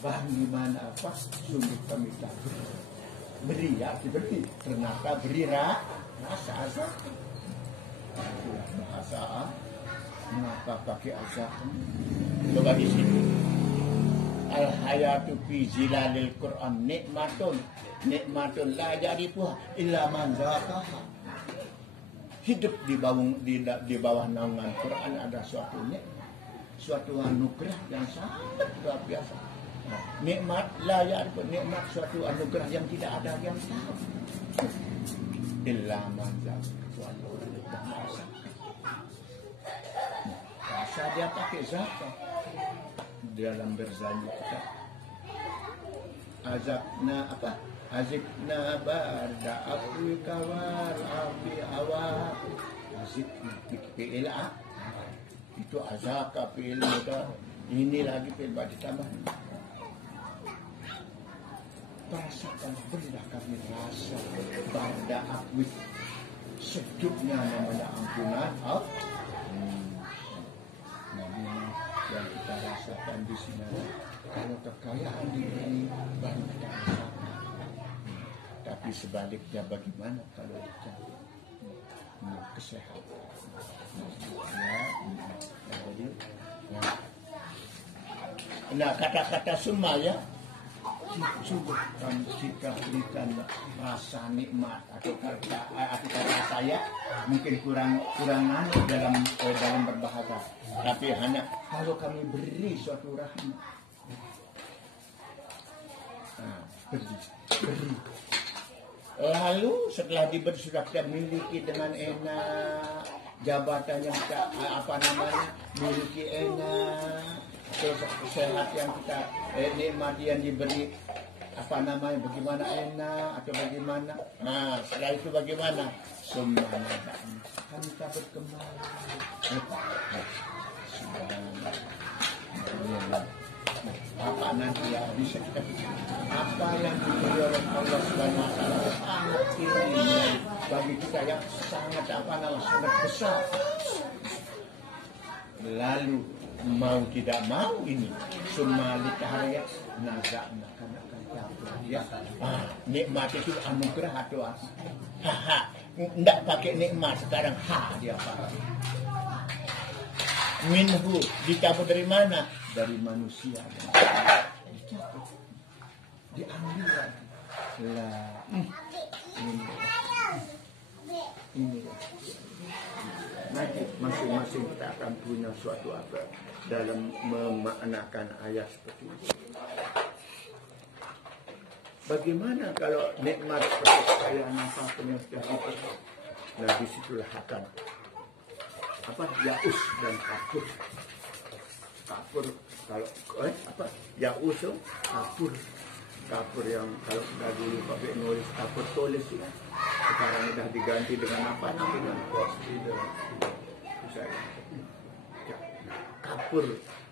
bagaimana apa sungguh kami tak beri ya diberi ternyata beri rasa azab. Bahasa mengapa pakai azab? Coba di sini. Al hayatu fi zilalil Quran nikmatun la ya'rifuha illa man zaqaha. Hidup di bawah naungan Quran ada suatu nikmat, suatu anugerah yang sangat luar biasa. Nikmat la ya'rifu, nikmat suatu anugerah yang tidak ada yang tahu. Illa man zaqaha. Rasa dia pakai zakat dalam berzani kita. Azabna apa? Azibna barda api kawar api awak. Azibna fi'ila. Itu azaka fi'il muda. Ini lagi fi'il ba'da ditambah. Rasakan berilah kami rasa barda api. Sejuknya namanya ampunan Allah. Yang kita rasakan di sini, kalau kekayaan diberi baru kita rasakan. Tapi sebaliknya bagaimana kalau dicabut kesehatan? Nah, kata-kata semua ya, sungguh kita berikan rasa nikmat atau kata saya mungkin kurang dalam berbahasa. Tapi hanya kalau kami beri suatu rahmat, beri. Lalu setelah diberi sudah kita miliki dengan enak, jabatan yang kita miliki enak, sehat yang kita nikmati yang diberi bagaimana enak atau bagaimana. Nah setelah itu bagaimana? Semuanya kan kita berkembang. Apa nanti ya bisa kita apa yang diberi oleh Allah Subhanahu wa taala sangat tinggi bagi kita yang sangat sangat besar. Lalu mau tidak mau ini semua lihat nazakna karena ya nikmat itu anugerah atau apa? Enggak pakai nikmat sekarang dia apa? Minhu dicabut dari mana? Dari manusia. Dicabut, diambil lagi. Lah, ini. Nanti masing-masing kita akan punya suatu apa dalam memaknakan ayat seperti ini. Bagaimana kalau nikmat seperti kekayaan apapun yang sudah diberi? Nah, disitulah akan yaus dan kafur. Kafur kalau yaus kafur yang kalau sudah dulu pakai nulis kafur tulis ya. Sekarang sudah diganti dengan apa namanya?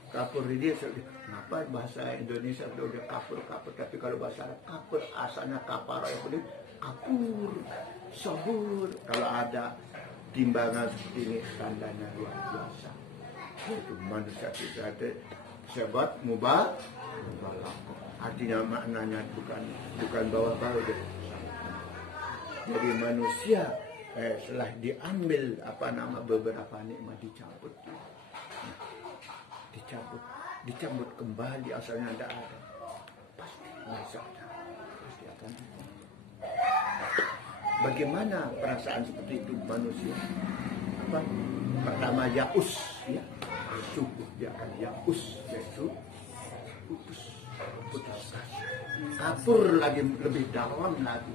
Kafur ini kenapa bahasa Indonesia sudah kafur tapi kalau bahasa Arab kafur asalnya kapara yang benar kafur sabur. Kalau ada timbangan seperti ini tandanya luar biasa. Itu manusia kita sebat mubah. Artinya maknanya bukan bawah-bawah deh. Jadi manusia setelah diambil beberapa nikmat dicabut kembali asalnya tidak ada. Pasti akan. Bagaimana perasaan seperti itu manusia? Pertama yaus, ya, sungguh dia akan yaus, yaitu putus. Kafur lagi lebih dalam lagi.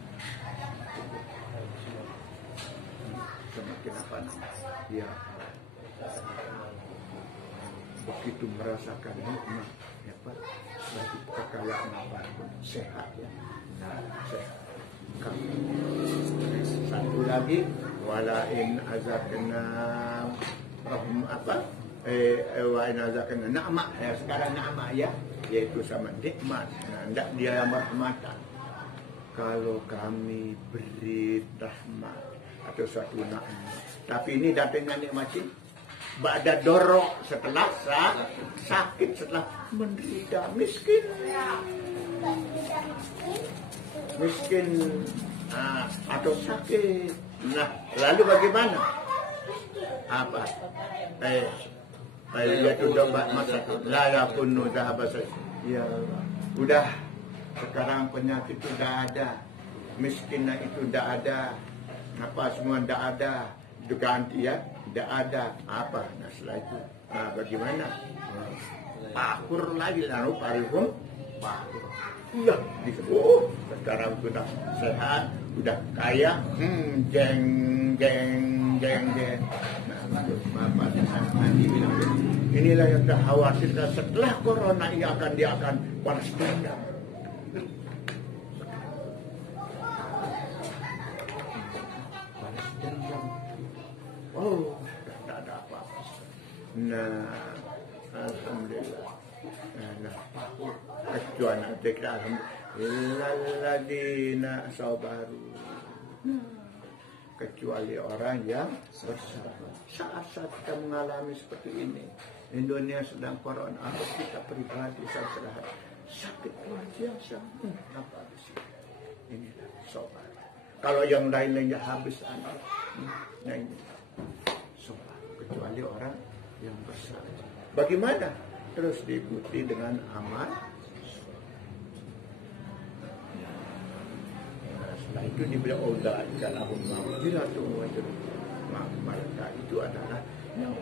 Semakin dia begitu merasakan nikmat, bagi kekayaan apapun, sehat ya, sehat. Satu lagi walain azakna walain azakna na'ma ya, sekarang na'ma ya, yaitu sama nikmat. Tidak dia yang rahmatan. Kalau kami beri rahmat atau suatu nikmat, tapi ini datangnya nikmat Ba'da dorok, setelah sakit, setelah menderita, miskin. Miskin atau sakit. Nah, lalu bagaimana? Apa? Ya sudah masa la yakunu dhahaba. Ya udah, sekarang penyakit itu sudah ada, miskinnya itu sudah ada, apa semua tidak ada, itu ganti ya, tidak ada apa. Nah setelah itu, bagaimana? Pakur lagi, lalu parihum pakur. Iya, sekarang sudah sehat, sudah kaya, jeng. Nah, Bapak Haji bilang, inilah yang kita khawatirkan setelah corona ini dia akan balas dendam. Balas dendam. Oh, tidak ada apa-apa. Nah, alhamdulillah. Nah, kecuali nanti kita alhamdulillah sabaru. Kecuali orang yang bersabar. Saat kita mengalami seperti ini, Indonesia sedang corona, atau kita pribadi saat sakit luar biasa. Apa di sini? Inilah sabar. Kalau yang lain-lainnya habis anak, nah ini sabar. Kecuali orang yang bersabar. Bagaimana? Terus diikuti dengan amal. Setelah itu dibilang ulaika lahum maghfiratun wa ajrun. Maka itu adalah yang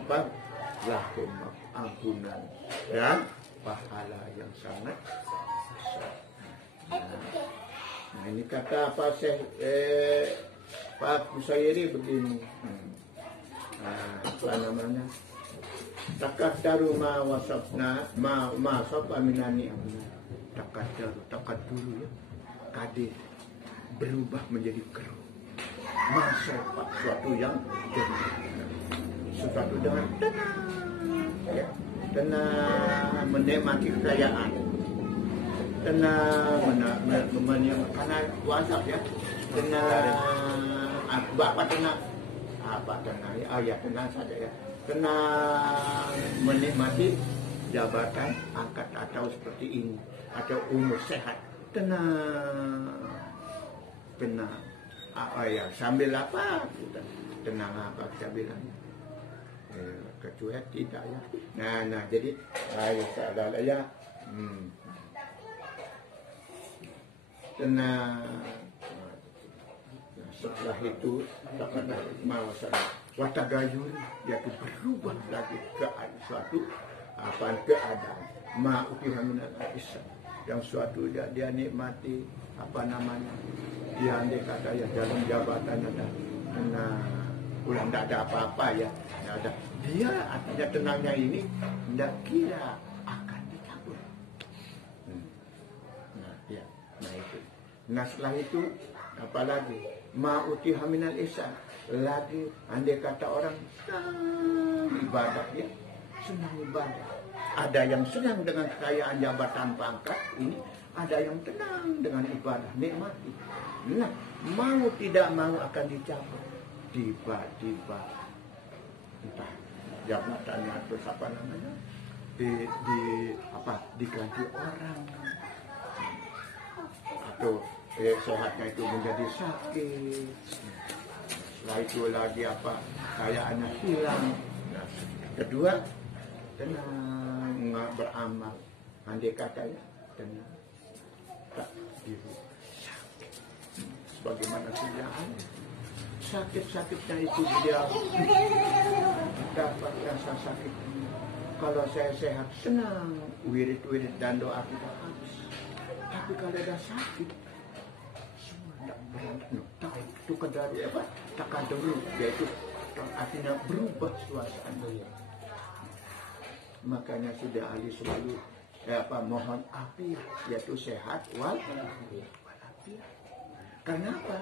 lahum ampunan dan pahala yang sangat besar. Nah, ini kata apa Pak Busairi begini. Apa namanya? Takaddaru ma wasafna ma safa minani amna. Takaddaru ya. Kadir berubah menjadi keruh. Masuk suatu yang sesuatu dengan tenang, ya, tenang menikmati kekayaan, tenang karena wajib ya, tenang bapak tenang, apa tenang ya, tenang saja ya, tenang menikmati jabatan angkat atau seperti ini atau umur sehat, tenang. Sambil apa kita tenang apa kita bilang kecuali tidak ya. Nah jadi adalah ya tenang. Setelah itu watagayur yaitu berubah lagi ke suatu keadaan ma'ukihaminal isya yang suatu dia nikmati apa namanya, dia andai kata ya dalam jabatan ada, ulang tidak ada apa-apa ya, tidak ada. Dia artinya tenangnya ini tidak kira akan dicabut. Nah ya, nah itu. Nah setelah itu apalagi ma'utiha minal ihsan, lagi andai kata orang senang ibadah ya, senang ibadah. Ada yang senang dengan kekayaan jabatan pangkat ini, ada yang tenang dengan ibadah, nikmati. Nah, mau tidak mau akan dicabut. Tiba-tiba entah jabatannya atau apa namanya diganti orang atau sehatnya itu menjadi sakit. Setelah itu lagi kekayaannya hilang. Nah, kedua tenang beramal, andai kata ya tenang tak diri sakit. Sebagaimana sejarah sakit-sakitnya itu dia dapat rasa sakit. Kalau saya sehat senang, wirid-wirid dan doa kita habis. Tapi kalau ada sakit semua tidak berantak. Itu kadari apa? Takaduru, yaitu artinya berubah suasana. Makanya sudah ahli selalu mohon afiat, yaitu sehat walafiat. Karena apa?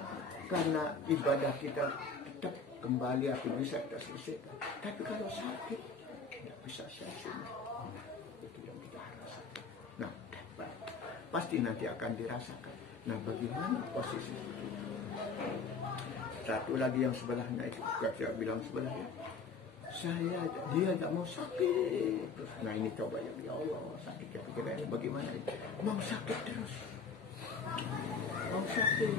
Karena ibadah kita tetap kembali atau bisa kita selesaikan. Tapi kalau sakit tidak bisa selesai. Itu yang kita rasakan. Nah, pasti nanti akan dirasakan. Nah, bagaimana posisi itu? Satu lagi yang sebelahnya itu, saya bilang sebelahnya. dia tak mau sakit. Nah ini coba ya Allah, sakit ya pikirannya bagaimana itu? Mau sakit terus. Mau sakit.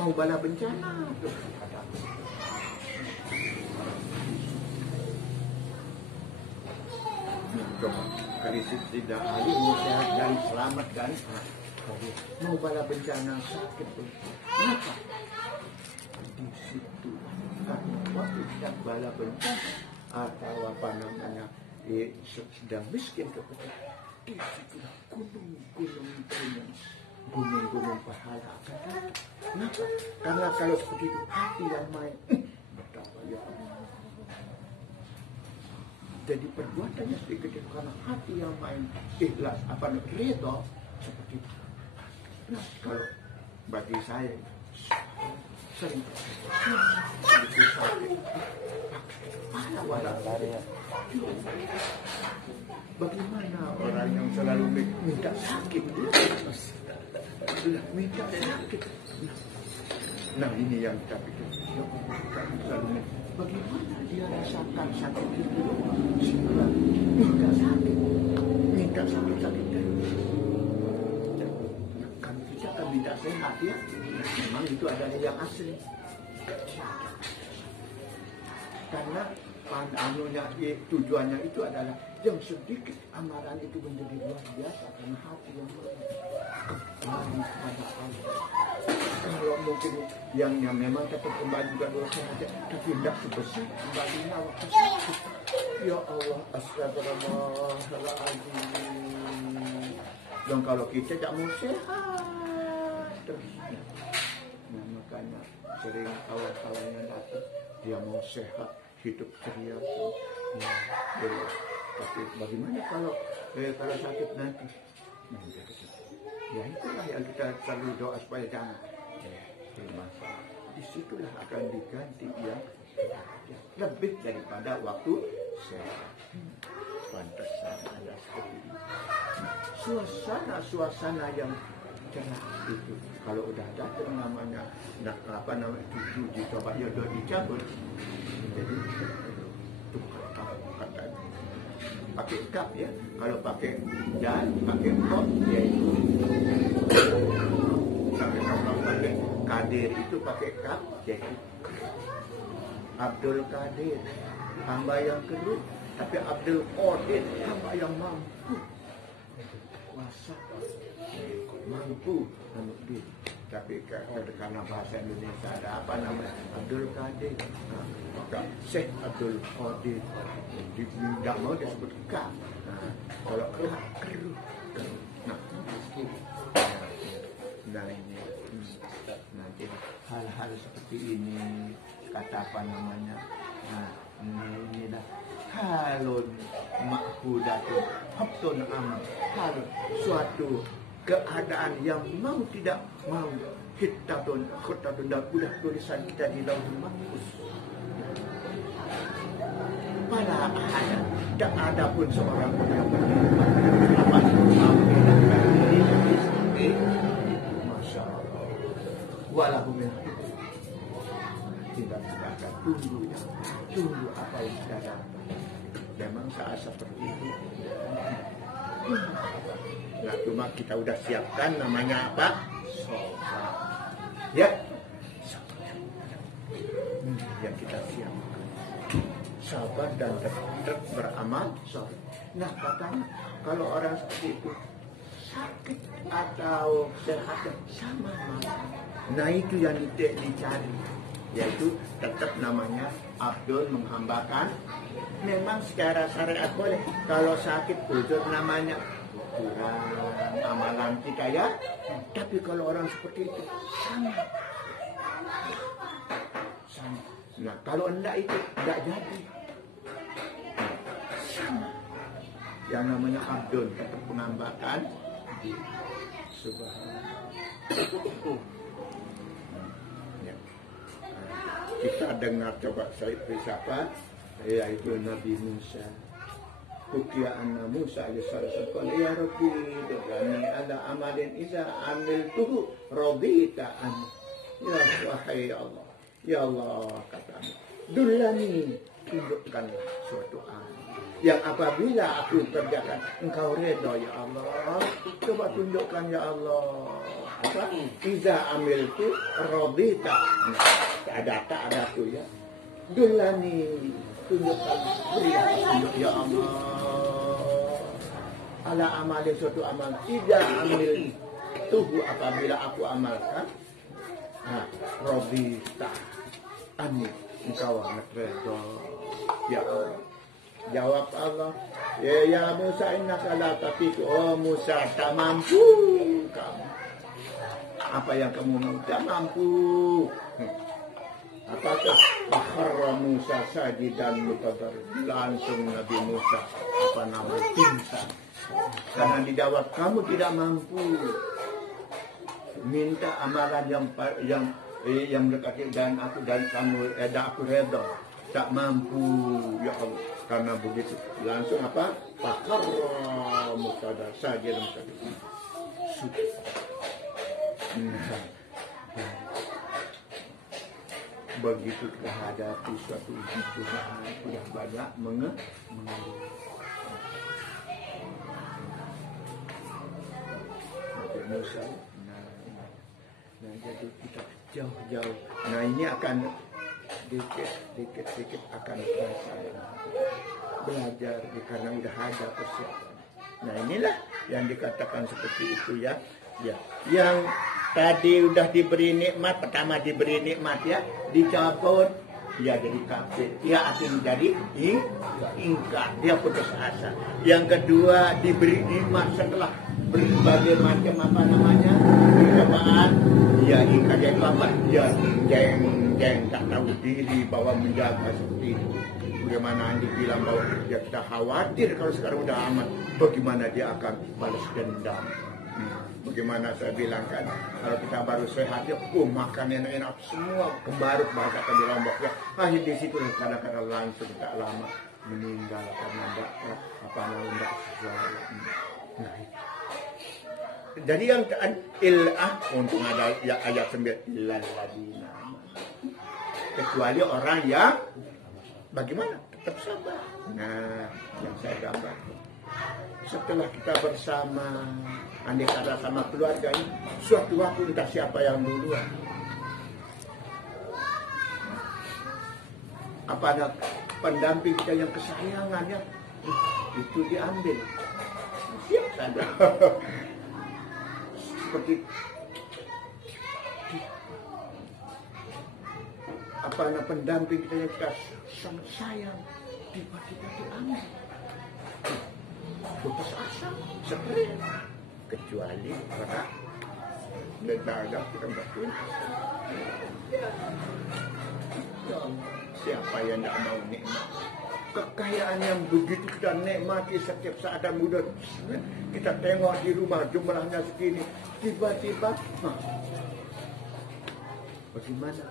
Mau bala bencana terus kata aku. Nah, coba kali tidak ahli mau sehat dan selamat dan mau bala bencana sakit tuh. Kenapa? Di situ karena waktu sedang bala bencana atau apa namanya sedang miskin kepada di situ gunung pahala. Kenapa? Karena kalau seperti itu hati yang main betapa ya Allah. Jadi perbuatannya sedikit karena hati yang main ikhlas apa ridho seperti itu. Nah kalau bagi saya sering itu sakit bagaimana orang yang selalu minta sakit minta sakit. Nah ini yang kita pikir selalu bagaimana dia rasakan sakit itu sehingga minta sakit terus. Kami bisa kan minta sehat ya. Memang itu adalah yang asli. Karena tujuannya itu adalah yang sedikit amalan itu menjadi luar biasa karena hati yang kembali kepada Allah. Kalau mungkin yang memang tetap kembali juga dulu saja, tapi tidak sebesar kembalinya waktu sakit. Ya Allah, astagfirullahaladzim. Dan kalau kita tidak mau sehat terus. Nah makanya sering kawan-kawannya datang, dia mau sehat, hidup ceria. Ya, tapi bagaimana kalau sakit nanti? Nah, ya itulah yang kita selalu doa supaya jangan. Masalah. Disitulah akan diganti yang lebih daripada waktu sehat. Pantesan ada seperti ini. Suasana yang cerah itu kalau udah datang namanya tujuh dicoba ya udah dicabut jadi kata pakai kap ya kalau pakai dan pakai kop yaitu sampai kalau pakai kadir itu pakai kap yaitu Abdul Qadir hamba yang kedua tapi Abdul Qadir hamba yang mampu kuasa mampu dia tapi karena bahasa Indonesia ada apa namanya Abdul Qadir maka Syekh Abdul Qadir tidak mau disebut K kalau keruh nah ini jadi hal-hal seperti ini kata apa namanya inilah halun makhudatun habtun amal hal suatu keadaan yang mau tidak mau khuttatun dan udah tulisan kita di Lauhul Mahfuz pada ada tak ada pun seorang pun yang apa mau melakukan ini sampai Masya Allah walau tidak akan tunggu apa yang sudah datang. Memang saat seperti itu. Nah, cuma kita udah siapkan namanya apa? Sholat. Ya. Yang kita siapkan. Sabar dan tetap beramal sholat. Nah, katanya kalau orang seperti itu sakit atau sehat sama. Nah, itu yang dicari. Yaitu tetap namanya Abdul menghambakan. Memang secara syariat boleh. Kalau sakit uzur namanya kurang amalan kita ya. Tapi kalau orang seperti itu sama. Nah kalau enggak itu enggak jadi. Sama. Yang namanya Abdul tetap menghambakan. Subhanallah. Kita dengar coba saya siapa yaitu Nabi Musa. Ukia anna Musa alaihissalam ya Rabbi dogani ada amalin iza amiltuhu radita an ya wahai Allah ya Allah kata dullani tunjukkanlah suatu amal yang apabila aku kerjakan engkau redha ya Allah. Coba tunjukkan ya Allah. Apa? Iza amiltu radita. Ada tuh ya. Dulani, tunjukkan, berilah petunjuk ya Allah. Ala amali suatu amal tidak ambil tubuh apabila aku amalkan. Nah, radita. Amin. Engkau amat redha ya Allah. Jawab Allah, ya Musa innaka la tatiku. Oh Musa, tak mampu kamu. Apa yang kamu mau? Tak mampu. Apakah Bakharra Musa sajidan mutadarris. Langsung Nabi Musa pingsan. Karena dijawab kamu tidak mampu. Minta amalan yang mendekati dan kamu aku redha. Tak mampu ya Allah. Karena begitu langsung apa? Bakharra Musa sajidan mutadarris. Begitu kita hadapi suatu ujian sudah banyak mengeluh. Musa, nah jadi kita jauh-jauh. Nah ini akan dikit akan terasa belajar karena udah ada persiapan. Nah inilah yang dikatakan seperti itu ya. Ya, yang tadi udah diberi nikmat, pertama diberi nikmat ya, dicabut, dia jadi kafir, dia akan jadi ingkar, dia putus asa. Yang kedua diberi nikmat setelah berbagai macam cobaan, dia ingkar, dia apa? Dia jeng tak tahu diri bahwa menjaga seperti itu. Bagaimana Andi bilang bahwa dia kita khawatir kalau sekarang udah aman, bagaimana dia akan balas dendam. Bagaimana saya bilang kan, kalau kita baru sehat ya, makan enak-enak semua, kembarut bahasa akan di Lombok ya. Di situ kadang-kadang langsung tak lama meninggal karena tidak sesuai. Nah, jadi yang untuk ada ya, ayat 9 illalladzina kecuali orang yang bagaimana tetap sabar. Nah, yang saya gambar setelah kita bersama, andai kata sama keluarga ini, suatu waktu entah siapa yang duluan. Apa ada pendamping kita yang kesayangannya, itu diambil. Siap saja. Seperti apa ada pendamping kita yang kita sangat sayang, tiba-tiba diambil. Putus asa, stres. Kecuali orang negara kita betul. Siapa yang tidak mau nikmat kekayaan yang begitu kita nikmati setiap saat dan muda. Kita tengok di rumah jumlahnya segini, tiba-tiba bagaimana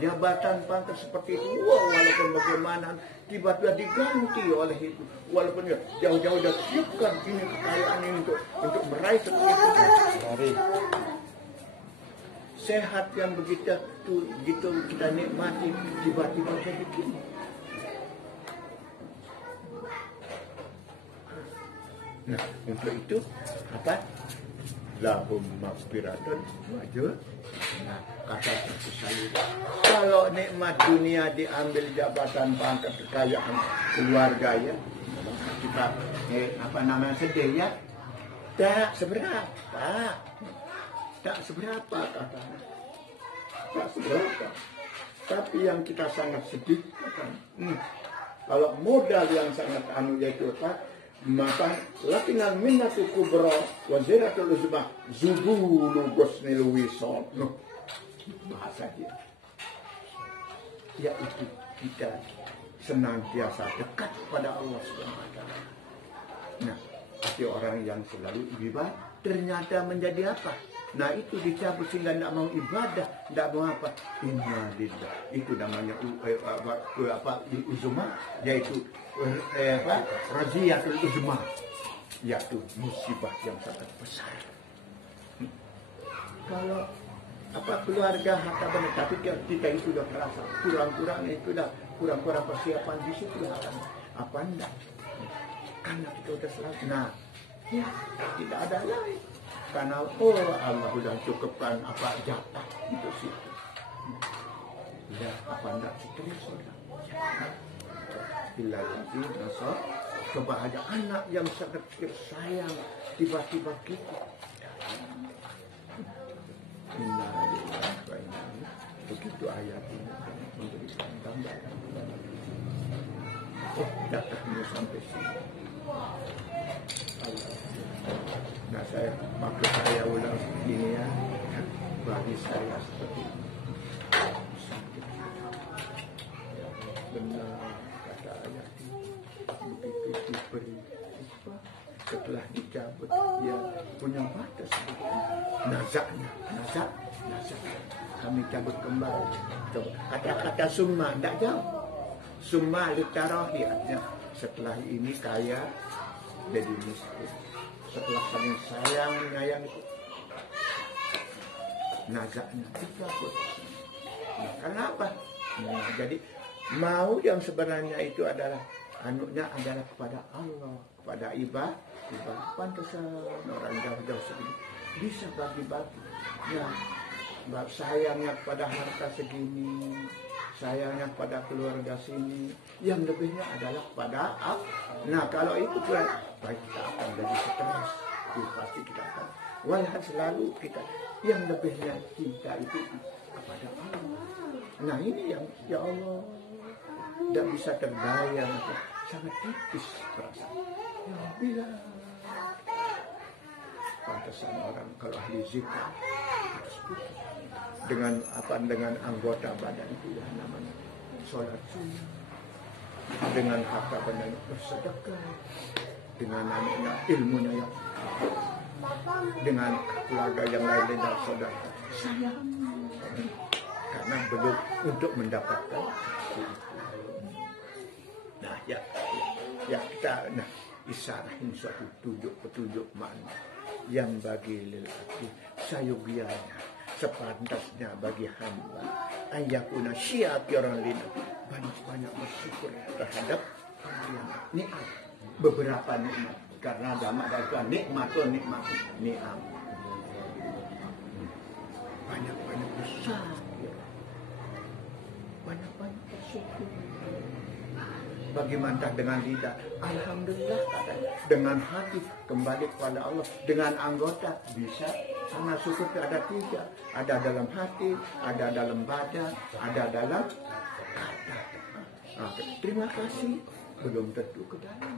jabatan pangkat seperti itu, walaupun bagaimana tiba-tiba diganti oleh itu, walaupun jauh-jauh dah siapkan ini kekayaan ini untuk meraih seperti itu. Sehat yang begitu kita nikmati, tiba-tiba jadi begini. Nah, untuk itu apa? Lahum maghfiratun wa ajrun. Nah, kata sekali, kalau nikmat dunia diambil jabatan, pangkat, kekayaan, keluarga ya, kita sedih ya, tak seberapa katanya, tak seberapa. Tapi yang kita sangat sedih kalau modal yang sangat yaitu apa? Maka lakinan minnatu kubra wa ziratul uzma zubulu gosnil wisol. Bahasa dia yaitu kita senantiasa dekat pada Allah SWT. Nah, tapi orang yang selalu ibadah ternyata menjadi apa? Nah, itu dicabut sehingga tidak mau ibadah, tidak mau apa? Innalillah. Itu namanya uzma, yaitu raziyatul uzma, yaitu musibah yang sangat besar. Kalau apa keluarga harta benda, tapi kita itu sudah terasa kurang-kurangnya itu dah kurang-kurang persiapan di situ apa enggak, karena kita sudah selalu. Nah, ya tidak ada lain, karena Allah sudah cukupkan apa jatah itu situ. Ya apa enggak terus sudah. Bila lagi nasab, coba aja anak yang sangat sayang tiba-tiba kita. Begitu ayat ini memberikan gambaran. Oh, datangnya sampai sini. Nah, saya ulang ini ya, bagi saya seperti ini. Sakit. Benar kata ayat ini. Begitu diberi setelah dicabut, dia punya batas. Nazaknya. Kami cabut kembali. Kata-kata summa tidak jauh. Summa litarahi, artinya setelah ini kaya jadi miskin. Setelah saling sayang menyayang itu, nazaknya dicabut. Nah, karena apa? Nah, jadi mau yang sebenarnya itu adalah anunya adalah kepada Allah, kepada ibadah. Pantesan orang jauh-jauh segini bisa bagi-bagi. Nah, sayangnya pada harta segini, sayangnya pada keluarga sini, yang lebihnya adalah pada Allah. Nah, kalau itu pun baik kita akan jadi stres, itu pasti kita akan. Walaupun selalu kita yang lebihnya kita itu kepada Allah. Nah, ini yang ya Allah tidak bisa terbayang, sangat tipis perasaan. Ya bila pantesan orang kalau ahli zikir dengan anggota badan itu ya namanya sholat sunnah, dengan harta benda bersedekah, dengan anaknya ilmunya yang dengan keluarga yang lain dan saudara sayang, karena belum untuk mendapatkan itu. Nah ya kita isarahin suatu petunjuk makna yang bagi lelaki sayugianya sepantasnya bagi hamba ayakuna syakiran lina, banyak-banyak bersyukur terhadap nikmat, beberapa nikmat, karena agama adalah nikmatun ni'am, banyak-banyak bersyukur, banyak-banyak bersyukur. Bagaimana dengan lidah? Alhamdulillah katanya. Dengan hati kembali kepada Allah. Dengan anggota bisa. Karena syukur itu ada 3. Ada dalam hati, ada dalam badan, ada dalam kata. Terima kasih. Belum tentu ke dalam.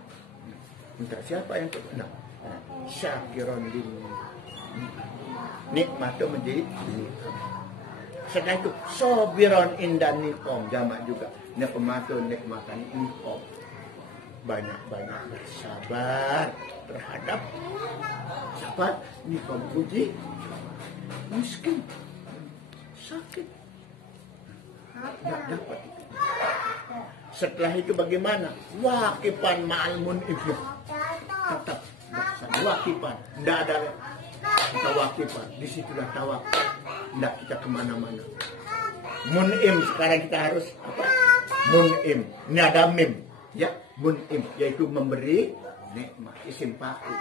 Entah siapa yang terkena. Syakiron lini. Nikmat itu menjadi nikmat. Setelah itu sobiron indan nikom, jamak juga. Nikmatun nikmatan nikom, banyak-banyak bersabar terhadap sabar nikom, puji miskin sakit tidak dapat itu. Setelah itu bagaimana? Wakipan ma'almun ibnu, tetap bersama wakipan, tidak ada kita wakipan, disitulah tawakal. Tidak kita kemana-mana. Mun'im, sekarang kita harus apa? Mun'im, ini ada mim, ya mun'im, yaitu memberi nikmat, isim fa'il.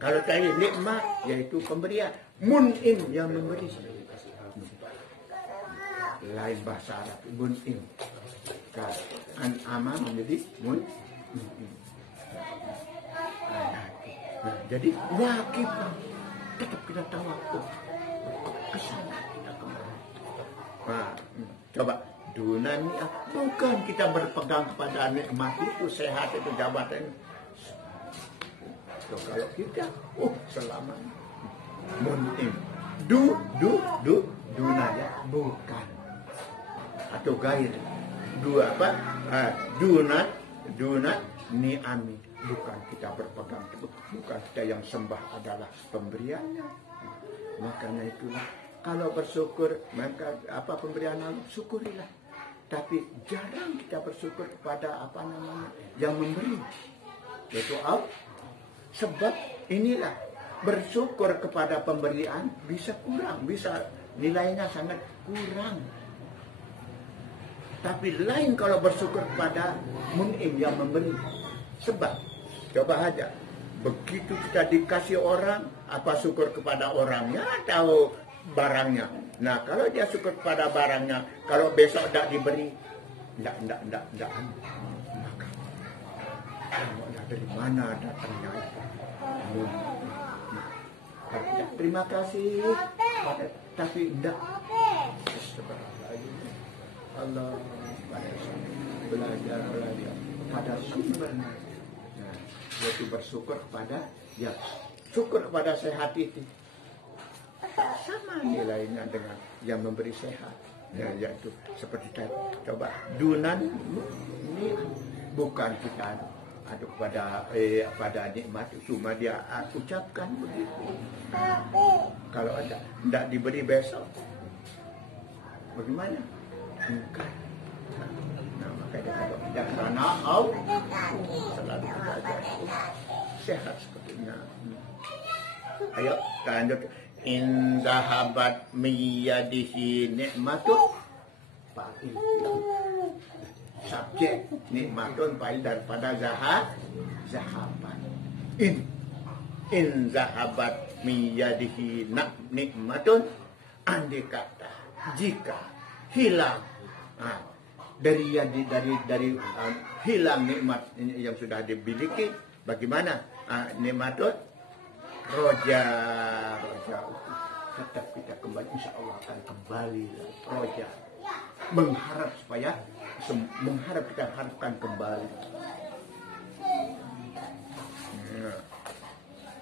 Kalau tadi nikmat, yaitu pemberian. Mun'im yang memberi. Lain bahasa Arab, mun'im. An'ama menjadi mun'im. Nah, jadi wajib tetap kita tawakal. Kesana kita kembali. Nah, coba dunan bukan kita berpegang kepada nikmat itu, sehat itu, jabatan. So, kalau kita selamanya mun'im. Dunanya bukan atau gair. Apa? Dunat ni'ami, bukan kita berpegang, bukan kita yang sembah adalah pemberiannya. Makanya itulah kalau bersyukur maka apa pemberian Allah syukurilah. Tapi jarang kita bersyukur kepada yang memberi, yaitu Allah. Sebab inilah bersyukur kepada pemberian bisa kurang, bisa nilainya sangat kurang. Tapi lain kalau bersyukur kepada mun'im yang memberi. Sebab, coba aja, begitu kita dikasih orang, apa syukur kepada orangnya atau barangnya? Nah, kalau dia syukur kepada barangnya, kalau besok tidak diberi, tidak. Maka, dari mana datangnya itu? Terima kasih, tapi tidak. Allah belajar pada sumbernya, yaitu bersyukur kepada ya syukur kepada sehat itu sama nilainya dengan yang memberi sehat, ya, yaitu seperti tadi coba dunan ini bukan kita ada pada nikmat, cuma dia ucapkan begitu. Kalau ada tidak diberi besok bagaimana? Bukan. Nah, makanya kalau tidak karena selalu kita ajar sehat sepertinya. Ayo kita lanjut. In zahabat miyadihi nikmatun fa'il. Subjek nikmatun fa'il daripada zahabat. In zahabat miyadihi nikmatun, andai kata jika hilang dari hilang nikmat yang sudah dimiliki, bagaimana nikmatun roja tetap kita kembali, insya Allah akan kembali roja, mengharap kita harapkan kembali.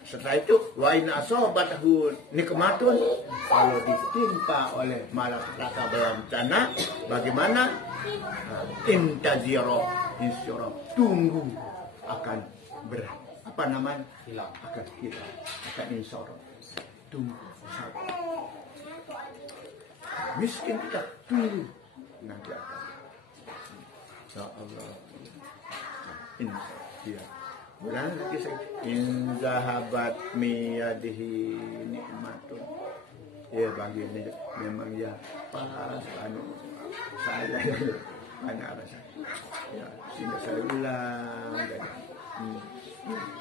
Setelah itu wa in asobathu nikmatun, kalau ditimpa oleh malapetaka bencana, bagaimana? Intaziro, insyaallah tunggu akan hilang, akan insyaallah tunggu sabar. Miskin kita tunggu nanti akan insyaallah. Insyaallah. Bulan lagi saya in zahabat miyadihi nikmatun. Ya bagi ini memang ya pas saya anak rasa ya sehingga saya ulang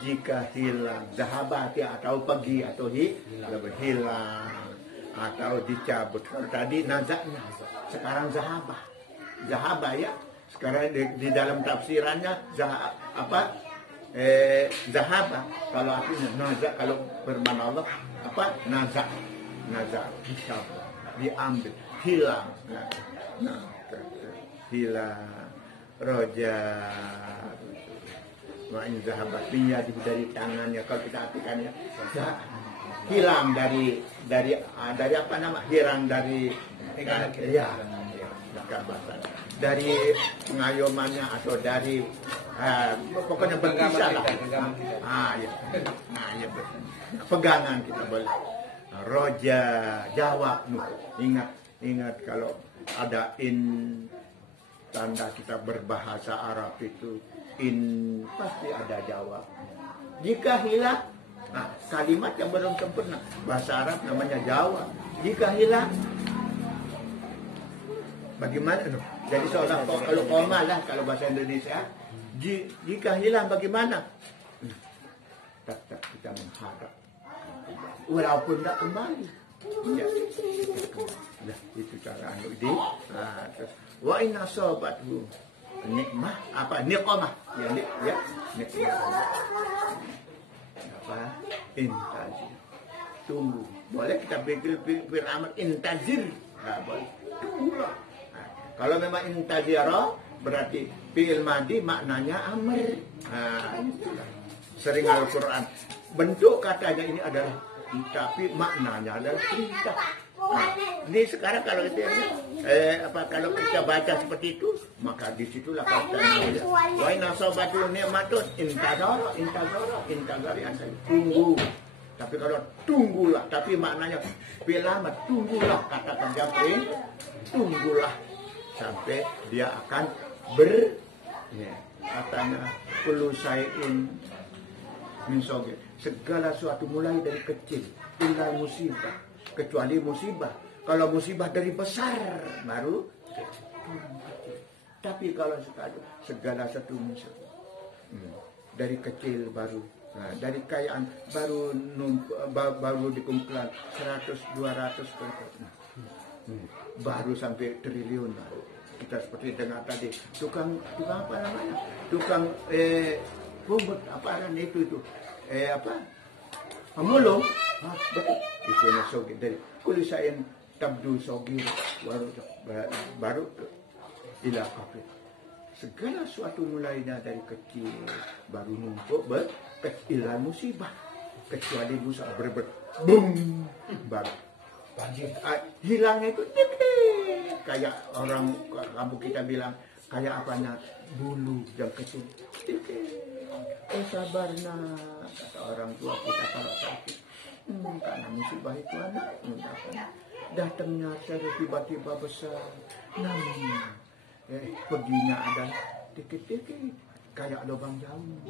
jika hilang zahabat ya atau pergi atau hilang atau dicabut. Kalau tadi nazaknya, sekarang zahabah ya. Sekarang di dalam tafsirannya zahabah, kalau artinya nazak, kalau bermakna Allah nazak dicabut, diambil, hilang, hilang roja ma'in zahabat biya dari tangannya. Kalau kita artikannya hilang dari apa nama, hilang dari dari pengayomannya atau dari pokoknya berpisah lah. Pegangan kita boleh. Roja jawab, ingat kalau ada tanda kita berbahasa Arab itu pasti ada jawab. Jika hilang, kalimat yang belum sempurna bahasa Arab namanya jawab. Jika hilang, bagaimana? Jadi seolah kalau koma lah kalau bahasa Indonesia. Jika hilang bagaimana? Tetap kita mengharap, walaupun tidak kembali. Ya, itu cara ini. Terus wa inna sobathu nikmah niqamah ya nikmah intazir, tunggu. Boleh kita pikir amat intazir, boleh tunggulah. Kalau memang intazira berarti fi'il madi maknanya amr. Itulah sering Al-Quran bentuk katanya ini adalah, tapi maknanya adalah perintah. Ini sekarang kalau kita kalau kita baca seperti itu, maka disitulah katanya wa inna sabatu ni'matun intazari asal tunggu. Tapi kalau tunggulah, tapi maknanya bilang tunggulah, katakan jawab tunggulah sampai dia akan katanya kullu syai'in min soge segala sesuatu mulai dari kecil, illa musibah, kecuali musibah. Kalau musibah dari besar baru turun kecil. Tapi kalau segala satu musibah dari kecil baru, nah, dari kekayaan baru dikumpulkan 100, 200 baru sampai triliun. Kita seperti dengar tadi, tukang apa namanya? Tukang rumput apa itu pemulung. Itu nasog dari kulisain tabdu sogir baru ila kafir. Segala sesuatu mulainya dari kecil baru numpuk ila musibah, kecuali musibah boom baru hilangnya itu kayak orang kampung kita bilang kayak apanya bulu yang kecil. Sabar nak, kata orang tua kita kalau sakit. Karena musibah itu anak datangnya secara tiba-tiba besar. Namun perginya ada dikit-dikit kayak lubang jarum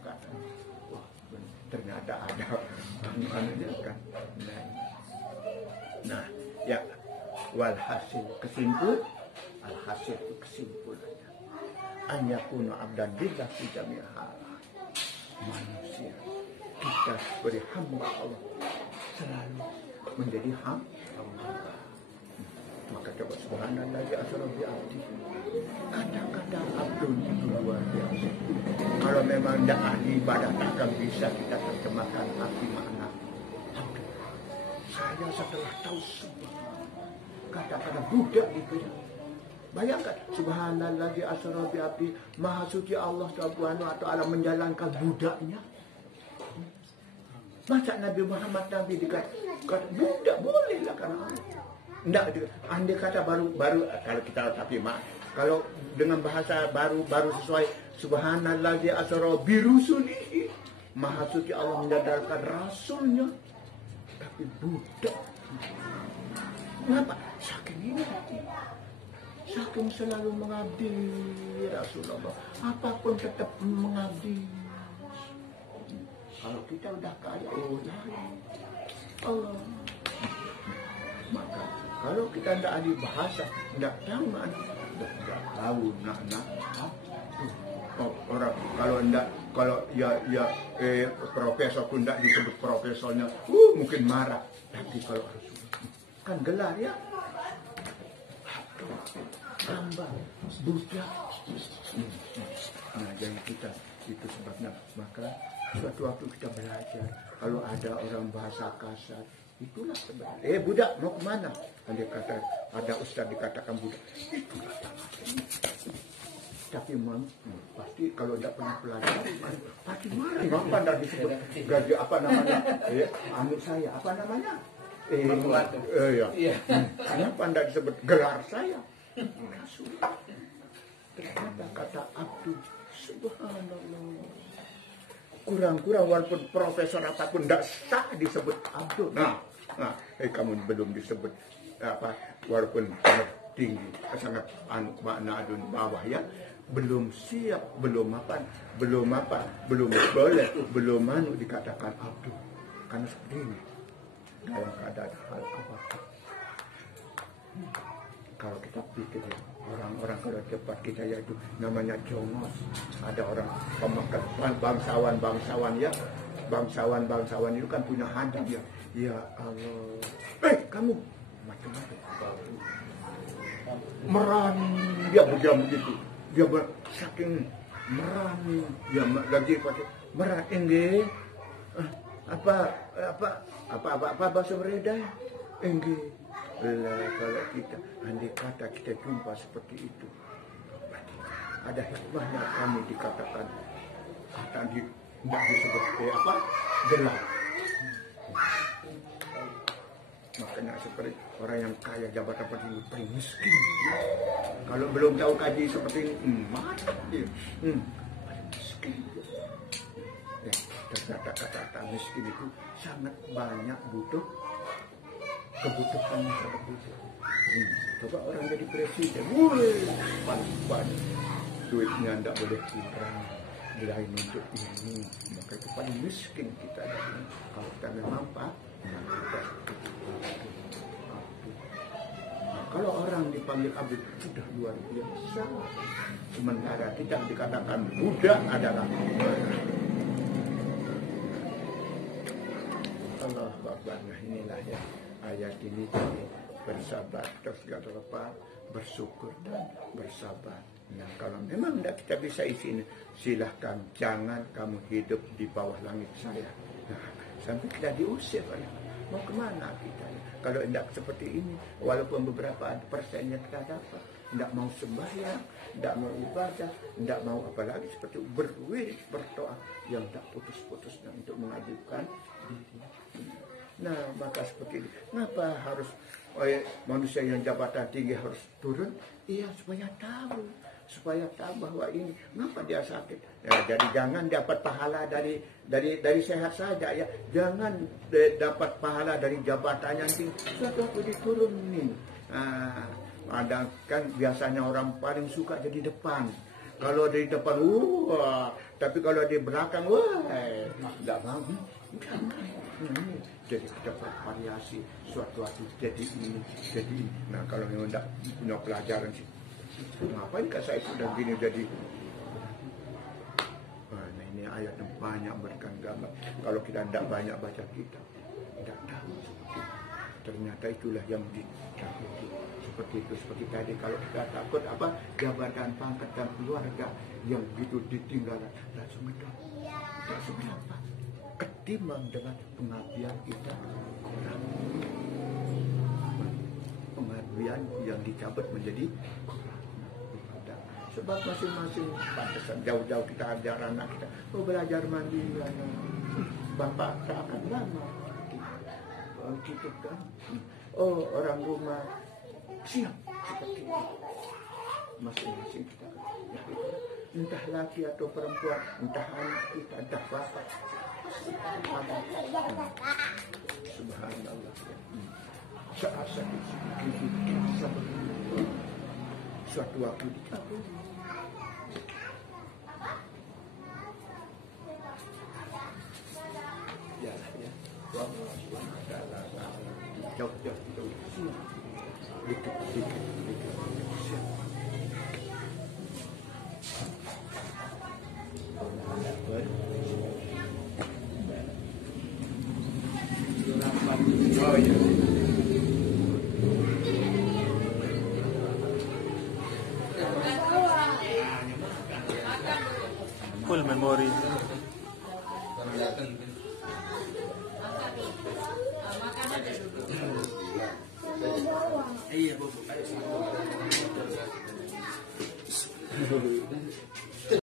kata. Wah, ternyata ada anunya kan. Nah, ya walhasil alhasil itu kesimpulannya. An yakunu abdan lillah fi jami'il hal. Manusia kita sebagai hamba Allah selalu menjadi hamba. Maka coba subhanallah ya asra bi abdi. Kata-kata abdun itu luar biasa. Kalau memang tidak ahli ibadah takkan bisa kita terjemahkan arti makna. Saya setelah tahu semua kata-kata budak itu. Bayangkan subhanallah di asra bi abdi, maha suci Allah Subhanahu wa taala menjalankan budaknya. Masa Nabi Muhammad Nabi dikata budak bolehlah karena Allah. Enggak, andai kata baru kalau kita tapi kalau dengan bahasa baru sesuai subhanallah di asra bi rusulihi, maha suci Allah menjalankan rasulnya. Tapi budak. Kenapa? Saking ini. Saking selalu mengabdi Rasulullah. Apapun tetap mengabdi. Kalau kita udah kaya, Allah. Maka kalau kita tidak ahli bahasa, tidak tahu mana, tidak tahu nak. Orang kalau profesor pun tidak disebut profesornya, mungkin marah. Tapi kalau kan gelar ya, hamba, budak. Nah, jadi kita itu sebabnya. Maka suatu waktu kita belajar, kalau ada orang bahasa kasar, itulah sebenarnya. Budak mau kemana? Ada ustaz dikatakan budak. Itulah tapi pasti kalau tidak pernah pelajari pasti marah. Kenapa tidak disebut gaji apa namanya? Anu saya apa namanya? Iya. Kenapa tidak disebut gelar saya? Ternyata kata Abdul, subhanallah. Kurang-kurang walaupun profesor apapun tidak sah disebut Abdul. Nah, kamu belum disebut apa? Walaupun sangat tinggi, sangat makna adun bawah ya. Belum siap, belum boleh, belum dikatakan Abdul. Karena seperti ini dalam keadaan hal apapun. Kalau kita pikir orang-orang kalau tempat kita yaitu namanya jongos, ada orang pemakan bangsawan ya, bangsawan itu kan punya hadap ya. Ya Allah, kamu macam-macam merani dia begitu. Dia saking merani, dia lagi pakai merani enggak apa bahasa mereka enggak. Kalau kita andai kata kita jumpa seperti itu, ada hikmahnya kami dikatakan tadi tidak disebut gelap. Makanya seperti orang yang kaya jabatan seperti ini paling miskin. Kalau belum tahu kaji seperti ini, mati dia. Paling miskin. Ya, ternyata kata-kata miskin itu sangat banyak butuh kebutuhannya seperti itu. Coba orang jadi presiden, paling banyak duitnya tidak boleh kurang. lain untuk ini, maka itu paling miskin kita ada. Kalau kita memang Pak, kalau orang dipanggil abid sudah luar biasa. Sementara kita dikatakan budak adalah Allah Akbar. Nah inilah ya ayat ini bersabar terus kata apa, bersyukur dan bersabar. Nah kalau memang tidak kita bisa isi ini, silahkan jangan kamu hidup di bawah langit saya. Nah, sampai kita diusir, mau kemana kita? Kalau tidak seperti ini, walaupun beberapa persennya kita dapat, tidak mau sembahyang, tidak mau ibadah, tidak mau apalagi seperti berwirid, berdoa yang tidak putus-putus untuk mengajukan diri. Nah maka seperti ini, kenapa harus manusia yang jabatan tinggi harus turun? Iya supaya tahu bahwa ini kenapa dia sakit. Ya, jadi jangan dapat pahala dari sehat saja ya. Jangan dapat pahala dari jabatan yang tinggi. Suatu waktu diturunin. Ada kan biasanya orang paling suka jadi depan. Kalau di depan, tapi kalau di belakang, tidak mau. Jadi kita variasi suatu waktu jadi ini. Nah kalau memang tidak punya pelajaran sih, ngapain kah saya sudah gini jadi? Nah ini ayat yang banyak berikan gambar. Kalau kita tidak banyak baca kita tidak tahu seperti itu. Ternyata itulah yang ditakuti. Seperti itu, seperti tadi kalau kita takut apa jabatan, pangkat dan keluarga yang begitu ditinggalkan, tidak seberapa ketimbang dengan pengabdian kita kurang. Pengabdian yang dicabut menjadi kurang. Sebab masing-masing pantesan jauh-jauh kita ajar anak kita, belajar mandiri anak. Bapak tak akan lama. Gitu kan? Orang rumah siap seperti itu. Masing-masing kita entah laki atau perempuan, entah anak kita, entah bapak. Subhanallah. Saat kita suatu waktu dikabul. Ya. Jauh-jauh. Dikit. Oh iya. Full memory. Iya, Bu.